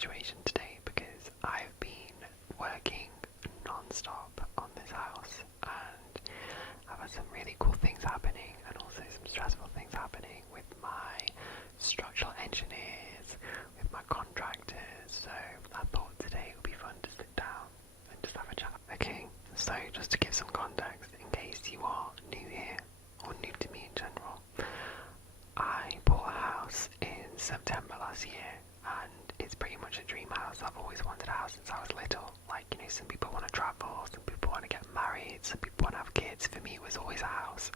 situation today because I've been working non-stop on this house, and I've had some really cool things happening and also some stressful things happening with my structural engineers, with my contractors, so I thought today would be fun to sit down and just have a chat. Okay, so just to give some context in case you are new here or new to me in general, I bought a house in September last year, and it's pretty much a dream house. I've always wanted a house since I was little. Like, you know, some people want to travel, some people want to get married, some people want to have kids. For me, it was always a house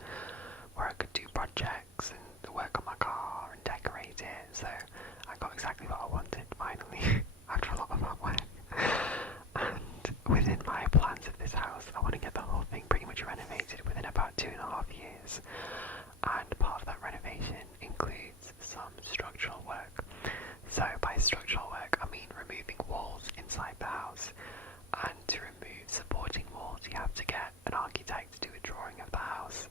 where I could do projects and work on my car and decorate it. So I got exactly what I wanted finally after a lot of hard work. And within my plans of this house, I want to get the whole thing pretty much renovated within about 2.5 years. And part of that renovation includes some structural work. So by structural work, I mean removing walls inside the house. And to remove supporting walls, you have to get an architect to do a drawing of the house.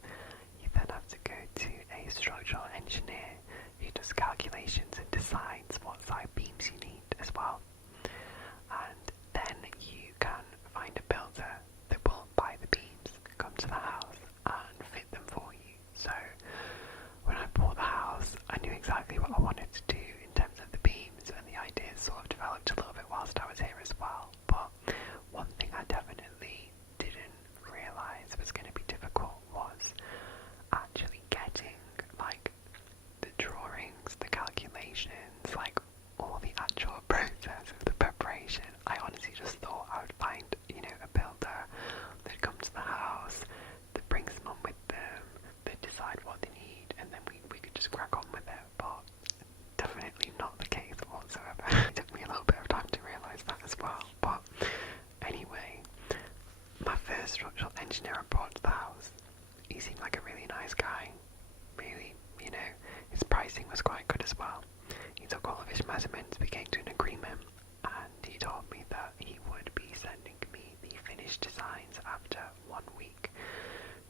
You then have to go to a structural engineer who does calculations and decides what side beams you need as well. And then you can find a builder that will buy the beams, come to the house and fit them for you. So when I bought the house, I knew exactly what I wanted to do in terms of the beams, and the ideas sort of developed a little bit whilst I was here as well. But one thing I definitely didn't realise was going to be difficult was actually getting like the drawings, the calculations, like all the actual process of the preparation. I honestly just thought I would find, you know, a builder that comes to the house, that brings them on with them, that decide what they need, and then we could just crack on with it. But definitely not the case whatsoever. It took me a little bit of time to realise that as well. But anyway, my first structural engineer I brought to the house, he seemed like a really nice guy. Really, you know, his pricing was quite good as well. He took all of his measurements, we came to an agreement, and he told me that he would be sending me the finished designs after 1 week.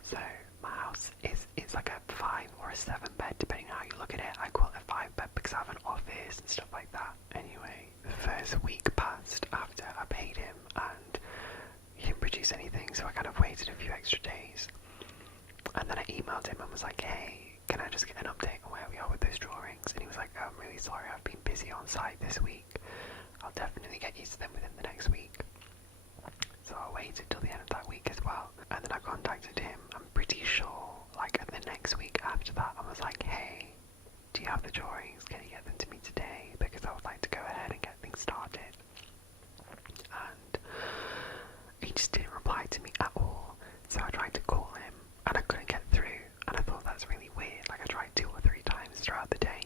So my house it's like a 5 or a 7 bed, depending on how you look at it. I call it a 5 bed because I have an office and stuff like that. Anyway, the first week passed after I paid him, and he didn't produce anything, so I kind of waited a few extra days. And then I emailed him and was like, hey, can I just get an update on where we are with those drawings? And he was like, oh, I'm really sorry, I've been busy on site this week. I'll definitely get you to them within the next week. So I waited till the end of that week as well. And then I contacted him, I'm pretty sure, like the next week after that, I was like, hey, do you have the drawings? Can you get them to me today? Because I would like to go ahead and get things started. And he just didn't reply to me at all. So I tried to call him and I couldn't get through, and I thought that's really weird. Like, I tried 2 or 3 times throughout the day,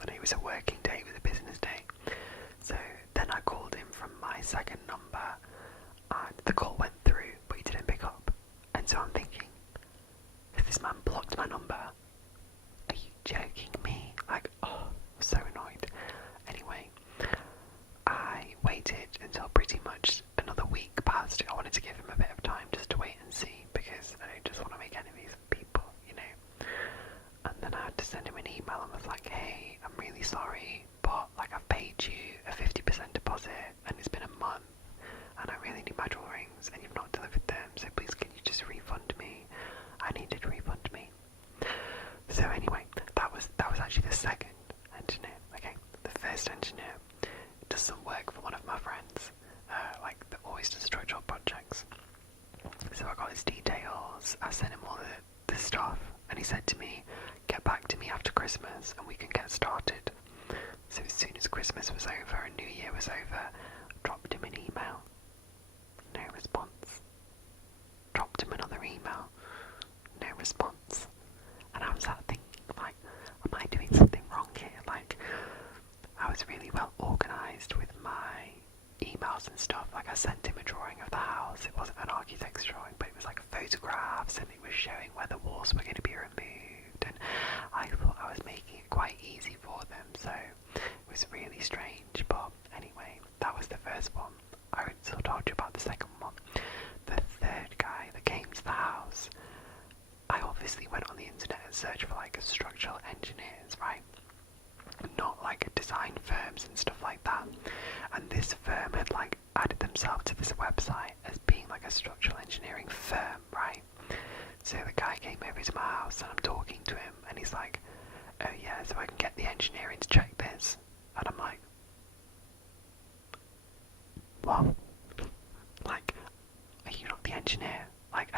and it was a working day, it was a business day. So then I called him from my second number, and the call went through, but he didn't pick up. And so I'm thinking, has this man blocked my number? Are you joking me? Like, oh, I'm so annoyed. Anyway, I waited until pretty much another week passed. I wanted to give him a bit of time just to wait and see, because I don't just want to make enemies of people, you know. And then I had to send him an email and was like, hey, I'm really sorry, but like, I've paid you a 50% deposit and it's been a month and I really need my drawings and you've not delivered them, so please can you just refund me? And he did refund me. So anyway, that was actually the second engineer. Okay, the first engineer does some work for one of my friends, like that always does structural projects. So I got his details, I sent him all the stuff, and he said to me, get back to me after Christmas and we can get started. So as soon as Christmas was over and New Year was over, I dropped him an email, no response. Dropped him another email, no response. And I was thinking, like, am I doing something wrong here? Like, I was really well organised with my emails and stuff. Like, I sent him a drawing of the house. It wasn't an architect's drawing, but it was like photographs, and it was showing where the walls were going to be removed, and I thought I was making it quite easy for them, so it was really strange. But anyway, that was the first one. I also told you about the second one. The third guy that came to the house, I obviously went on the internet and searched for like structural engineers, right? not like design firms and stuff like that. And this firm had like added themselves to this website as being like a structural engineering firm, right? So the guy came over to my house and I'm talking to him and he's like, oh yeah, so I can get the engineering to check this. And I'm like, what? Like, are you not the engineer? Like,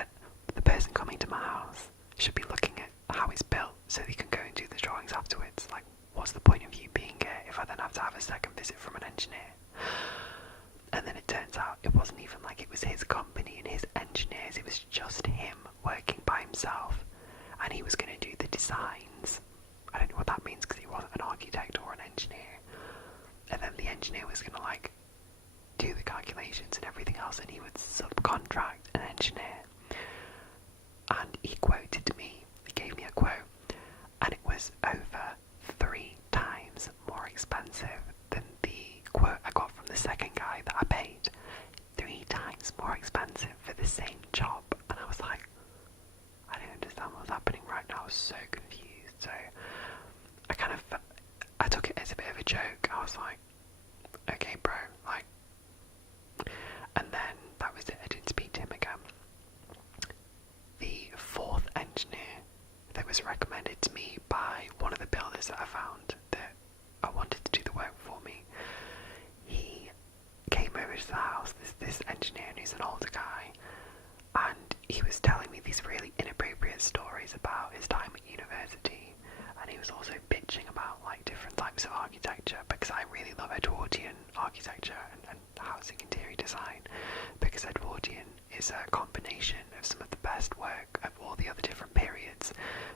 the person coming to my house should be looking at how it's built so they can go and do the drawings afterwards. Like, what's the point of you being here if I then have to have a second visit from an engineer? And then it turns out it wasn't even like it was his company and his engineers, it was just him working by himself, and he was going to do the designs. I don't know what that means because he wasn't an architect or an engineer. And then the engineer was going to like do the calculations and everything else, and he would subcontract an engineer. And he quoted me, he gave me a quote, and it was over 3 times more expensive than the quote I got from the second guy that I paid. 3 times more expensive for the same job. And I was like, I don't understand what's happening right now. I was so confused. So I took it as a bit of a joke. I was like, okay bro, like, and then that was it. I didn't speak to him again. The 4th engineer that was recommended to me by one of the builders that I found that I wanted to do the work for me, he came over to the house, this engineer, and he's an older guy, and he was telling me these really inappropriate stories about his time at university, and he was also bitching about like different types of architecture, because I really love Edwardian architecture and housing interior design, because Edwardian is a combination of some of the best work of all the other different periods.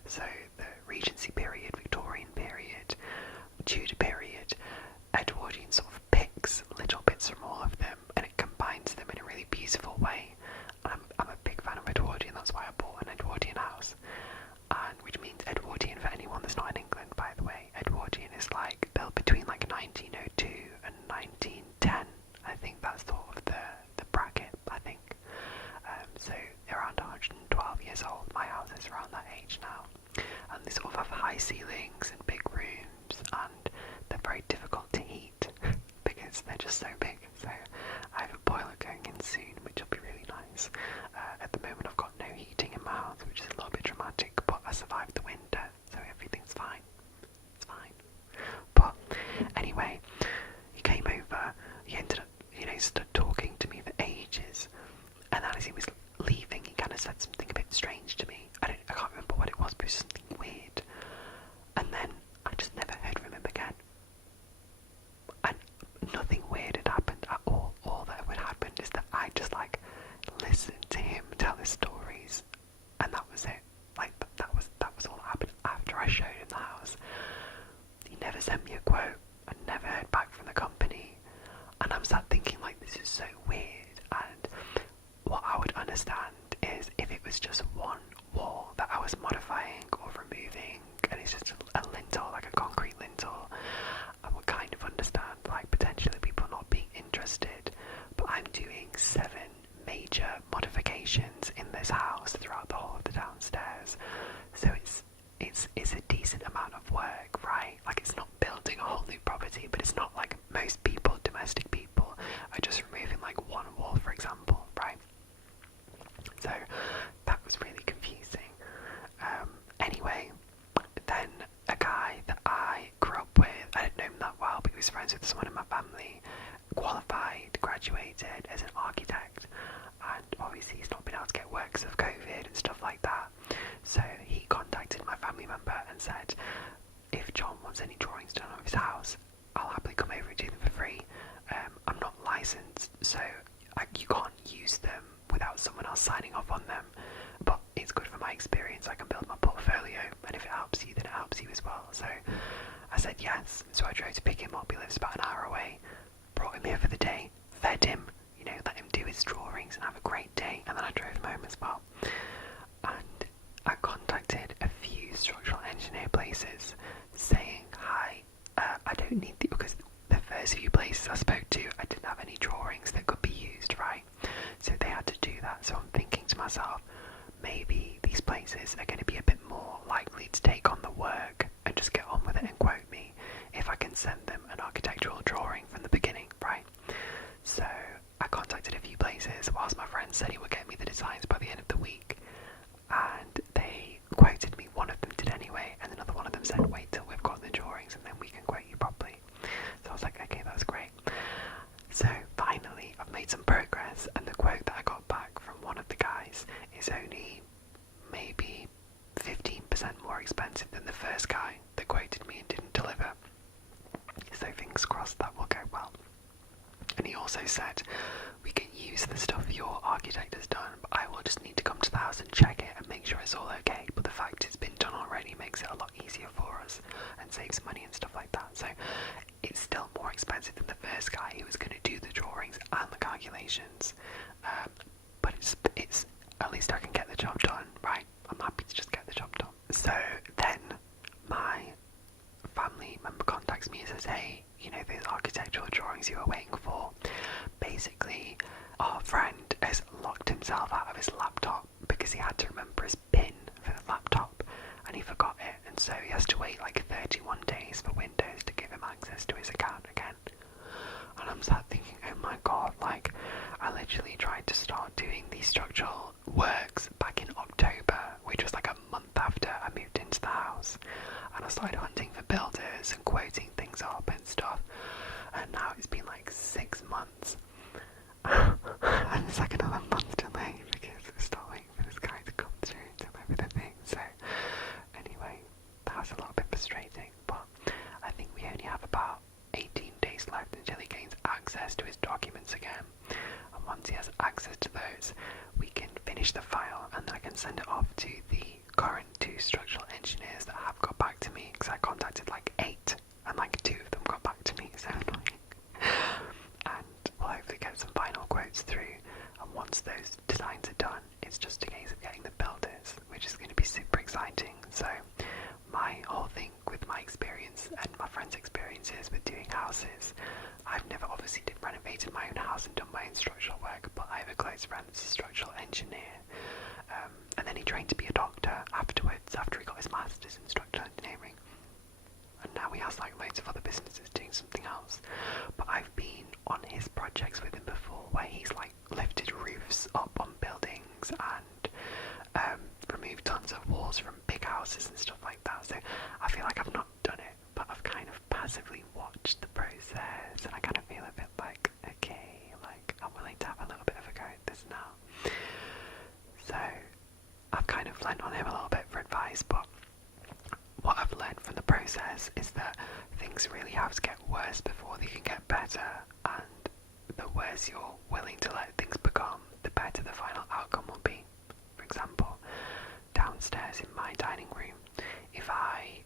So the Regency period, Victorian period, Tudor period, Edwardian sort of picks little bits from all of them and it combines them in a really beautiful way. I'm a big fan of Edwardian, that's why I bought an Edwardian house. And which means Edwardian, for anyone that's not in England by the way, Edwardian is like built between like 1902 and 1910. I think that's sort of the bracket, I think. So around 112 years old. My house is around that age now. And they sort of have high ceilings and big rooms, and they're very difficult to heat because they're just so big. So I have a boiler going in soon, which will be really nice. At the moment I've got no heating in my house, which is a little bit dramatic, but I survived the winter, so everything's fine. It's fine. But anyway, he came over, he ended up, stood talking to me for ages, and then as he was leaving, he kind of said something a bit strange to me. I can't remember what it was, but it was something weird. And then I just never heard from him again. And nothing weird had happened at all. All that would happen is that I just like listened to him tell his stories, and that was it. Like that was all that happened after I showed him the house. He never sent me a quote. I never heard back from the company, and I was sat thinking like, this is so weird. And what I would understand is if it was just one wall that I was modifying or removing, and it's just a lintel, like a concrete lintel, I would kind of understand like potentially people not being interested. But I'm doing 7 major modifications in this house throughout the whole of the downstairs, so it's a decent amount of work, right? Like, it's not building a whole new property, but it's not like most people, domestic people, are just removing like one wall, for example, right? So that was really confusing. Anyway, then a guy that I grew up with, I didn't know him that well, but he was friends with someone in my family, qualified, graduated as an architect, and obviously he's not been able to get work because of COVID and stuff like that. So he contacted my family member and said, if John wants any drawings done of his house, I'll happily come over and do them for free. I'm not licensed, so you can't use them without someone else signing off on them, but it's good for my experience. I can build my portfolio, and if it helps you, then it helps you as well. So I said yes. So I drove to pick him up. He lives about an hour away. Brought him here for the day, fed him, let him do his drawings and have a great day, and then I drove him home as well. And I contacted a few structural engineer places saying, hi, I don't need the, because the first few places I spoke to, I didn't have any drawings that could be used, right? So they had to do that. So I'm thinking to myself, maybe these places are going to be a bit more likely to take on the work and just get on with it and quote me if said, we can use the stuff your architect has done, but I will just need to come to the house and check it and make sure it's all okay. But the fact it's been done already makes it a lot easier for us and saves money and stuff like that. So it's still more expensive than the first guy who was going to do the drawings and the calculations. But it's at least I can get the job done, right? I'm happy to just get the job done. So then my family member contacts me and says, hey, you know, those architectural drawings you were waiting for, basically our friend has locked himself out of his laptop because he had to remember his PIN for the laptop and he forgot it, and so he has to wait like 31 days for Windows to give him access to his account again. And I'm sat thinking, oh my god, like, I literally tried to start doing these structural works back in October, which was like a month after I moved into the house, and I started hunting for builders and quoting things up and stuff, and now it's been like 6 months, and it's like another month delay because we're still waiting for this guy to come through to deliver the thing. So anyway, that was a little bit frustrating, but I think we only have about 18 days left until he gains access to his documents again, and once he has access to those, we can finish the file and then I can send it off to the current 2 structural engineers that have got back to me, because I contacted like 8 and like 2 of them got back to me, so annoying. And we'll hopefully get some final quotes through, and once those designs are done, it's just a case of getting the builders, which is going to be super exciting. So my whole thing with my experience and my friends' experiences with doing houses, I've never obviously renovated my own house and done my own structural work, but I have a close friend that's a structural engineer, and then he trained to be a doctor afterwards, after he got his master's in structural engineering, and now he has like loads of other businesses doing something else. But I've been on his projects with him before, where he's like lifted roofs up on buildings and removed tons of walls from big houses and stuff like that. So I feel like I've not done it, but I've kind of passively watched the process, and I kind of feel a bit like, okay, like I'm willing to have a little bit of a go at this now. So I've kind of lent on him a little bit for advice, but what I've learned from the process is that things really have to get worse before they can get better, and the worse you're willing to let things become, the better the final outcome will be. For example, downstairs in my dining room, if I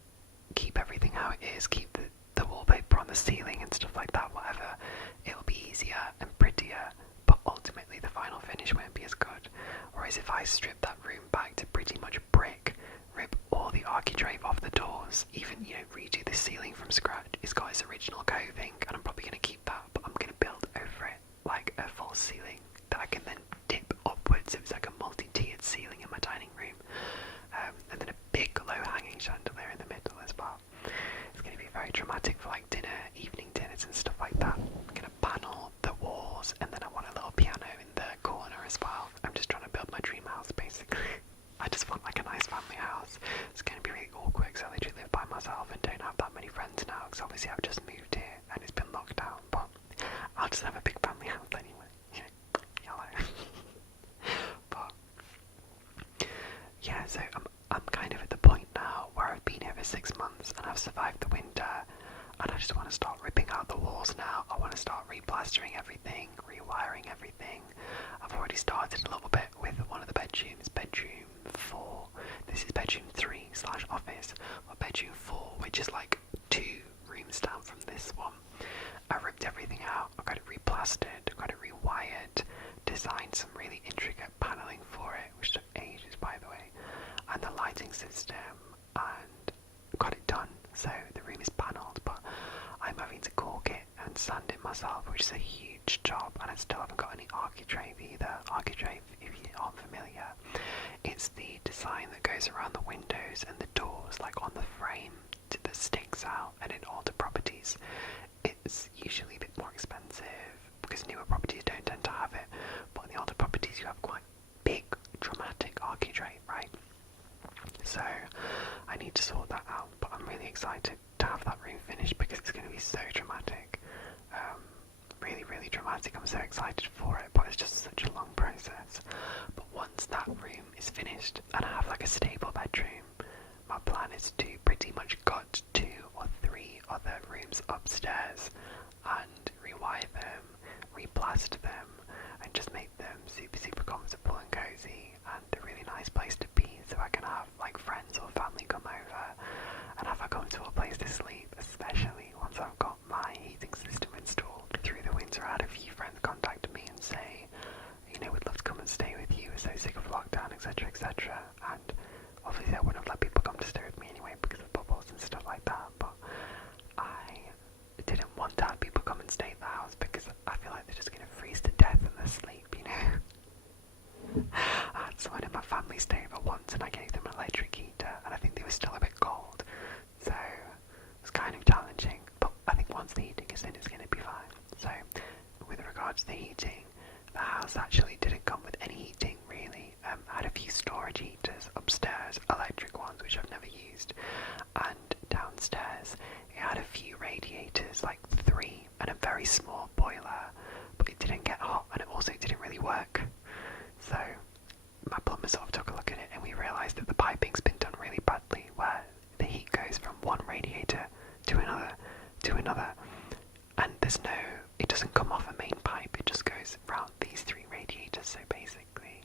keep everything how it is, keep the wallpaper on the ceiling and stuff like that, whatever, it'll be easier and prettier, but ultimately the final finish won't be as good. Whereas if I strip that room back to pretty much brick, rip all the architrave off the doors, even, you know, redo the ceiling from scratch, it's got its original coving, and I'm probably going to keep that, but I'm going to build over it like a false ceiling that I can then dip upwards, so it's like a multi-tiered ceiling in my dining room, and then a big low-hanging chandelier in the middle as well. It's going to be very dramatic for like dinner, evening dinners and stuff like that. I'm going to panel the walls, and then I want a little piano in the corner as well. I'm just trying to build my dream house basically. I just want like a nice family house. It's going to be really awkward because I literally live by myself and don't have that many friends now, because obviously I've just moved here and it's been locked down, but I'll just have a big family house anyway. Yellow. But yeah, so I'm kind of at the point now where I've been here for 6 months and I've survived the winter, and I just want to start ripping out the walls now. I want to start replastering everything, rewiring everything. I've already started a little bit with one of the bedrooms, bedroom 4. This is bedroom 3/office, but bedroom 4, which is like 2 rooms down from this one. I ripped everything out, I got it replastered, I got it rewired, designed some really intricate paneling for it, which took ages by the way, and the lighting system, and got it done. So the room is panelled, but I'm having to caulk it and sand it myself, which is a huge job, and I still haven't got any architrave either. Architrave, if you aren't familiar, it's the design that goes around the windows and the doors, like on the frame that sticks out, and in older properties it's usually a bit more expensive because newer properties don't tend to have it, but in the older properties you have quite big dramatic architrave, right? So I need to sort that out, but I'm really excited to have that room finished because it's going to be so dramatic. Really, really dramatic. I'm so excited for it, but it's just such a long process. But once that room is finished and I have like a stable bedroom, my plan is to pretty much gut 2 or 3 other rooms upstairs and rewire them, re-plaster them and just make them super comfortable and cozy and a really nice place to be, so I can have like friends or family come over and have a comfortable place to sleep, especially once I've got my heating system installed. Through the winter I had a few friends contact me and say, you know, we'd love to come and stay with you, we're so sick of lockdown, etc, etc. And obviously I wouldn't have let people come to stay with me anyway because of bubbles and stuff like that, but I didn't want to have people come and stay at the house because I feel like they're just going to freeze to death in their sleep, you know. I had someone in my family stay over once and I gave them an electric heater and I think they were still a bit cold, so it was kind of challenging, but I think once the heating is in it's going to be fine. So with regards to the heating, the house actually didn't come with any heating really. I had a few storage heaters upstairs, electric ones which I've never used, and downstairs it had a few radiators, like 3, and a very small boiler, but it didn't get hot and it also didn't really work. So my plumber sort of took a look at it and we realised that the piping's been done really badly, where the heat goes from one radiator to another, and it doesn't come off a main pipe, it just goes around these 3 radiators. So basically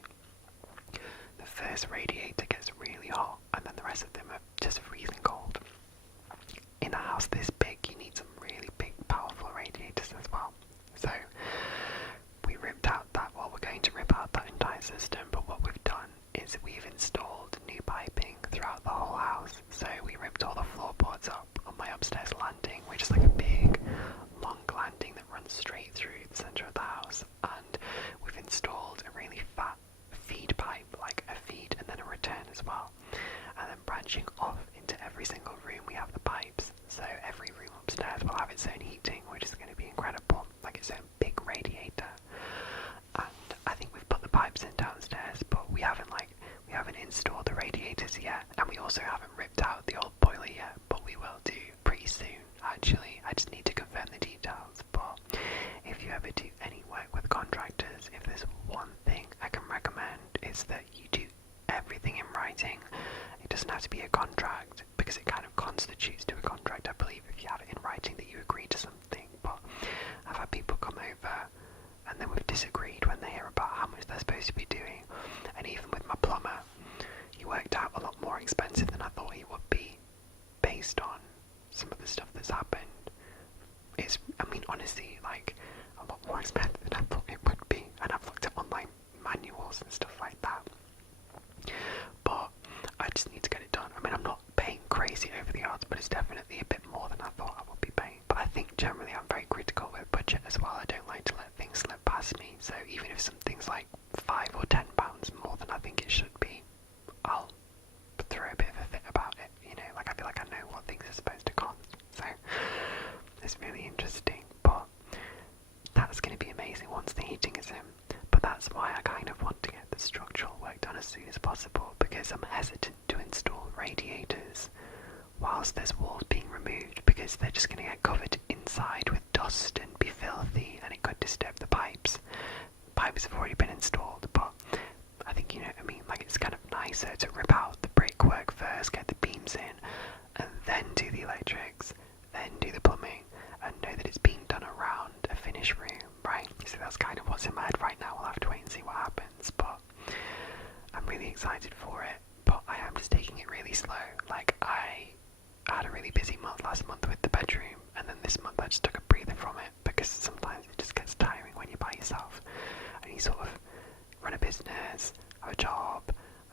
the first radiator gets really hot and then the rest of them are just freezing cold. In a house this big you need some really big powerful radiators as well. So we ripped out that, we're going to rip out that entire system, but what we've done is we've installed new piping throughout the whole house. So we ripped all the floorboards up on my upstairs landing, which is like a big long landing that runs straight through the centre of the house, and we've installed a really fat feed pipe, like a feed and then a return as well, and then branching off into every single room we have the pipes, so every room upstairs will have its own heating, which is going to be incredible, like its own big radiator. And I think we've put the pipes in downstairs, but we haven't installed the radiators yet, and we also haven't ripped out the old boiler yet, but we will do pretty soon actually. I just need to confirm the details. But if you ever do any work with contractors, if there's one thing I can recommend, it's that you do everything in writing. It doesn't have to be a contract, because it kind of constitutes to a contract, I believe, if you have it in writing that you agree to something. But I've had people come over and then we've disagreed when they hear about how much they're supposed to be doing, and even with my plumber, he worked out a lot more expensive than I thought he would be based on some of the stuff that's happened. It's, I mean, honestly, like, a lot more expensive than I thought it would be, and I've looked at online manuals and stuff like that, but I just need to get it done. I mean, I'm not paying crazy over the odds, but it's definitely a bit more than I thought I would be paying. But I think generally I'm very critical with budget as well. I don't like to let things slip past me, so even if something's like £5 or £10 more than I think it should be, I'll throw a bit of a fit about it, you know, like I feel like I know what things are supposed to cost. So it's really interesting, but that's going to be amazing once the heating is in. But that's why I kind of want to get the structural work done as soon as possible, because I'm hesitant to install radiators whilst there's walls being removed, because they're just going to get covered inside with dust and be filthy, and it could disturb the pipes. Pipes have already been installed, but I think, you know what I mean, like, it's kind of nicer to rip out the brickwork first, get the beams in, and then do the electrics, then do the plumbing, and know that it's being done around a finished room, right? So that's kind of what's in my head right now. We'll have to wait and see what happens, but I'm really excited for it. But I am just taking it really slow. Like, I had a really busy month last month with the bedroom, and then this month I just took a breather from it, because sometimes it just gets tiring when you're by yourself and you sort of run a business, have a job.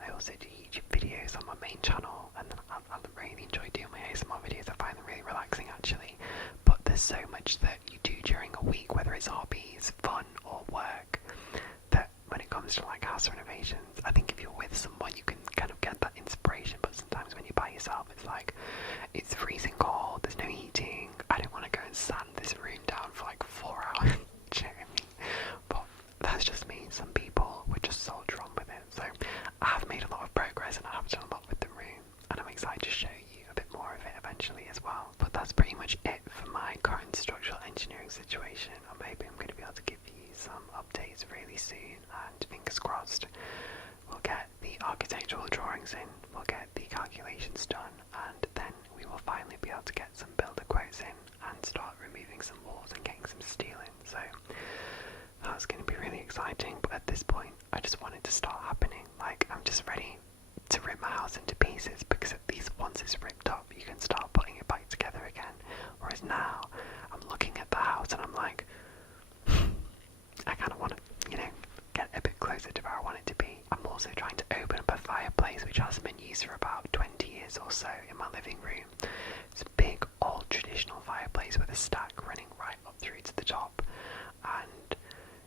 I also do YouTube videos on my main channel, and I really enjoy doing my ASMR videos. I find them really relaxing actually, but there's so much that you do during a week, whether it's hobbies, fun or work, that when it comes to like house renovations, I think if you're with someone you can kind of get that inspiration, but sometimes when you're by yourself it's like, it's freezing cold, there's no heating, I don't want to go and sand this room down for like 4 hours. Do you know what I mean? But that's just me. Some people would just soldier on with it. So I have made a lot of progress and I have done a lot with the room, and I'm excited to show you a bit more of it eventually as well. But that's pretty much it for my current structural engineering situation. I'm hoping I'm going to be able to give you some updates really soon, and fingers crossed we'll get the architectural drawings in, we'll get the calculations done, and then we will finally be able to get some builder quotes in and start removing some walls and getting some steel in. So to start happening. Like, I'm just ready to rip my house into pieces, because at least once it's ripped up, you can start putting it back together again. Whereas now, I'm looking at the house and I'm like, I kind of want to, get a bit closer to where I want it to be. I'm also trying to open up a fireplace which hasn't been used for about 20 years or so in my living room. It's a big, old, traditional fireplace with a stack running right up through to the top, and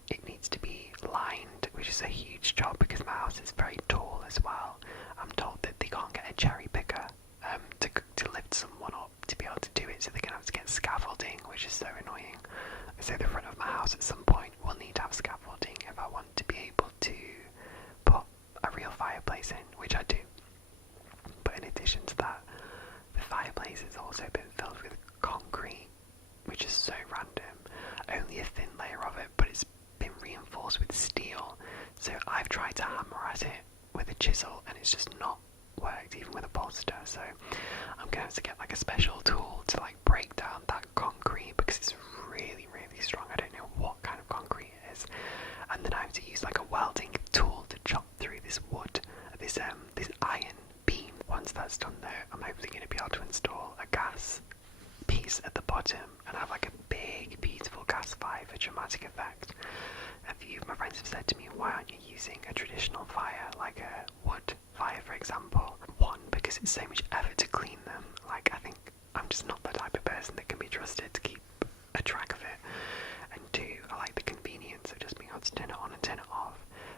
it needs to be lined, which is a huge job because my house is very tall as well. I'm told that they can't get a cherry picker to lift someone up to be able to do it, so they're going to have to get scaffolding, which is so annoying. So the front of my house at some point will need to have scaffolding if I want to be able to put a real fireplace in, which I do. But in addition to that, the fireplace has also been filled with concrete, which is so random. Only a thin layer of it, but it's been reinforced with steel. So I've tried to hammer at it with a chisel and it's just not worked, even with a bolster. So I'm going to have to get like a special tool to like break down that concrete, because it's really, really strong. I don't know what kind of concrete it is. And then I have to use like a welding tool to chop through this wood, this iron beam. Once that's done though, I'm hopefully going to be able to install a gas piece at the bottom and have like a big, beautiful gas fire for dramatic effect. A few of my friends have said to me, why aren't you using a traditional fire, like a wood fire for example? One, because it's so much effort to clean them. Like, I think I'm just not the type of person that can be trusted to keep a track of it. And two, I like the convenience of just being able to turn it on and turn it off.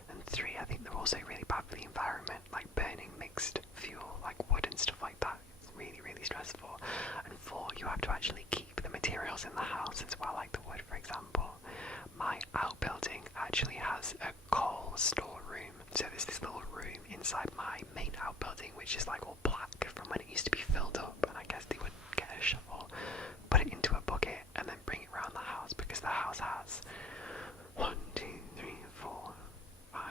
And three, I think they're also really bad for the environment, like burning mixed fuel, like wood and stuff like that. It's really, really stressful. And four, you have to actually keep the materials in the house as well, like the wood for example. My outbuilding actually has a coal storeroom. So there's this little room inside my main outbuilding which is like all black from when it used to be filled up, and I guess they would get a shovel, put it into a bucket and then bring it around the house, because the house has 1, 2, 3, 4, 5,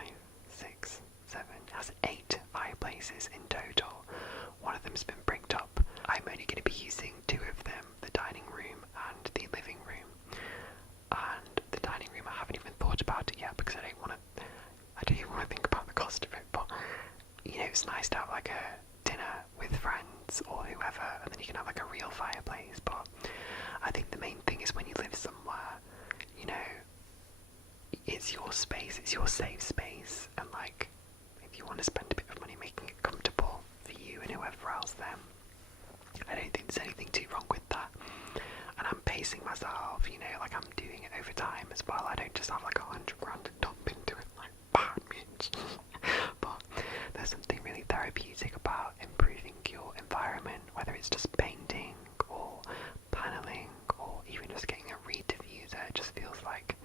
6, 7, it has 8 fireplaces in total. One of them's been bricked up. I'm only going to be using 2 of them, the dining room and the living room. And the dining room, I haven't even thought about it yet because I don't even want to think about the cost of it. But it's nice to have like a dinner with friends or whoever, and then you can have like a real fireplace. But I think the main thing is when you live somewhere, it's your space, it's your safe space, and like if you want to spend a bit of money making it comfortable for you and whoever else, then I don't think there's anything too wrong with that. And I'm pacing myself, like I'm doing it over time as well. I don't just have like 100 grand to dump into it like bad bitch. But there's something really therapeutic about improving your environment, whether it's just painting or paneling or even just getting a reed diffuser. It just feels like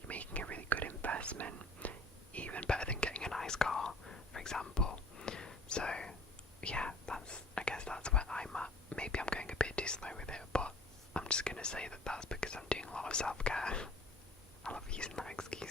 you're making a really good investment, even better than getting a nice car, for example. So yeah, I guess that's where I'm at. Maybe I'm going a bit too slow with it, but I'm just going to say that that's because I'm doing a lot of self-care. I love using that excuse.